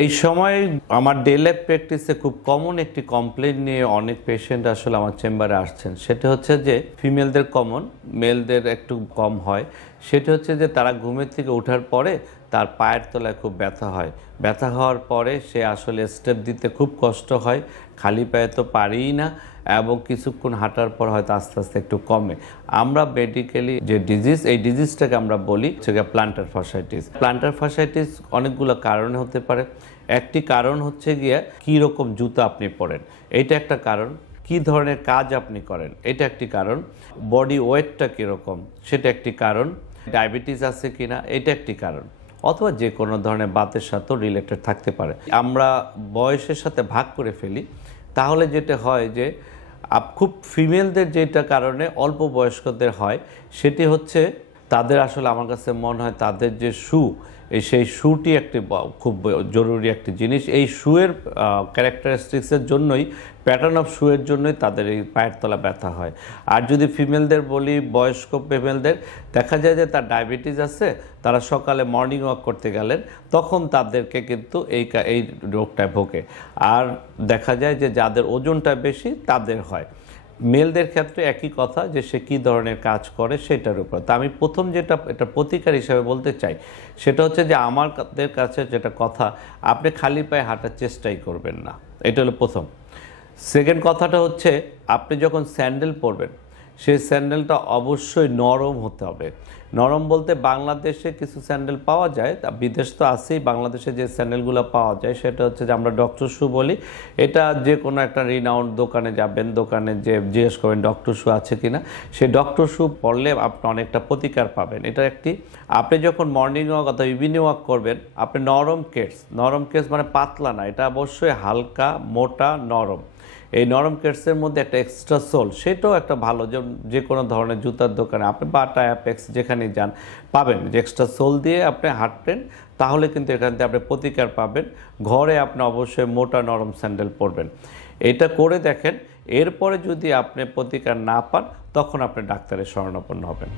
এই সময় আমার ডে লাইফ প্র্যাকটিসে খুব কমন একটি কমপ্লেইন নিয়ে অনেক পেশেন্ট আসলে আমার চেম্বারে আসছেন। সেটা হচ্ছে যে ফিমেলদের কমন, মেলদের একটু কম হয়। সেটা হচ্ছে যে তারা ঘুমের থেকে ওঠার পরে তার পায়ের তলায় খুব ব্যথা হয়। ব্যথা হওয়ার পরে সে আসলে স্টেপ দিতে খুব কষ্ট হয়, খালি পায়ে তো পারেই না, এবং কিছুক্ষণ হাঁটার পর হয়তো আস্তে আস্তে একটু কমে। আমরা মেডিকেলি যে ডিজিজ, এই ডিজিজটাকে আমরা বলি হচ্ছে প্লান্টার ফাসাইটিস। প্লান্টার ফাসাইটিস অনেকগুলো কারণে হতে পারে। একটি কারণ হচ্ছে গিয়ে কী রকম জুতা আপনি পরেন, এইটা একটা কারণ। কী ধরনের কাজ আপনি করেন, এটা একটি কারণ। বডি ওয়েটটা কীরকম, সেটা একটি কারণ। ডায়াবেটিস আছে কিনা, এটা একটি কারণ। অথবা যে কোনো ধরনের বাতের সাথেও রিলেটেড থাকতে পারে। আমরা বয়সের সাথে ভাগ করে ফেলি, তাহলে যেটা হয় যে খুব ফিমেলদের যেটা কারণে অল্প বয়স্কদের হয়, সেটি হচ্ছে তাদের আসলে আমার কাছে মনে হয় তাদের যে সেই শুটি একটি খুব জরুরি একটি জিনিস। এই শুয়ের ক্যারেক্টারিস্টিক্সের জন্যই, প্যাটার্ন অফ শুয়ের জন্যই তাদের এই পায়ের তলা ব্যথা হয়। আর যদি ফিমেলদের বলি, বয়স্ক ফিমেলদের দেখা যায় যে তার ডায়াবেটিস আছে, তারা সকালে মর্নিং ওয়াক করতে গেলেন, তখন তাদেরকে কিন্তু এই রোগটায় ভোগে। আর দেখা যায় যে যাদের ওজনটা বেশি তাদের হয়। মেলদের ক্ষেত্রে একই কথা, যে সে কী ধরনের কাজ করে সেটার উপর। তা আমি প্রথম যেটা এটা প্রতিকার হিসাবে বলতে চাই, সেটা হচ্ছে যে আমাদের কাছে যেটা কথা, আপনি খালি পায়ে হাঁটার চেষ্টাই করবেন না, এটা হলো প্রথম। সেকেন্ড কথাটা হচ্ছে, আপনি যখন স্যান্ডেল পরবেন, সেই স্যান্ডেলটা অবশ্যই নরম হতে হবে। নরম বলতে বাংলাদেশে কিছু স্যান্ডেল পাওয়া যায়, তা বিদেশ তো আছেই। বাংলাদেশে যে স্যান্ডেলগুলো পাওয়া যায় সেটা হচ্ছে যে আমরা ডক্টর শু বলি। এটা যে কোনো একটা রিনাউন্ড দোকানে যাবেন, দোকানে যে জিজ্ঞেস করবেন ডক্টর শু আছে কিনা, সেই ডক্টর শু পরলে আপনি অনেকটা প্রতিকার পাবেন। এটা একটি। আপনি যখন মর্নিং ওয়াক অথবা ইভিনিং ওয়াক করবেন, আপনি নরম কেটস মানে পাতলা না, এটা অবশ্যই হালকা, মোটা, নরম। এই নরম কেটসের মধ্যে একটা এক্সট্রা সোল, সেটাও একটা ভালো, যে কোনো ধরনের জুতার দোকানে আপনি বাটা, অ্যাপেক্স যেখানেই যান পাবেন, যে এক্সট্রা সোল দিয়ে আপনি হাঁটবেন, তাহলে কিন্তু এখান থেকে আপনি প্রতিকার পাবেন। ঘরে আপনি অবশ্যই মোটা নরম স্যান্ডেল পরবেন। এটা করে দেখেন। এরপরে যদি আপনি প্রতিকার না পান, তখন আপনি ডাক্তারের শরণাপন্ন হবেন।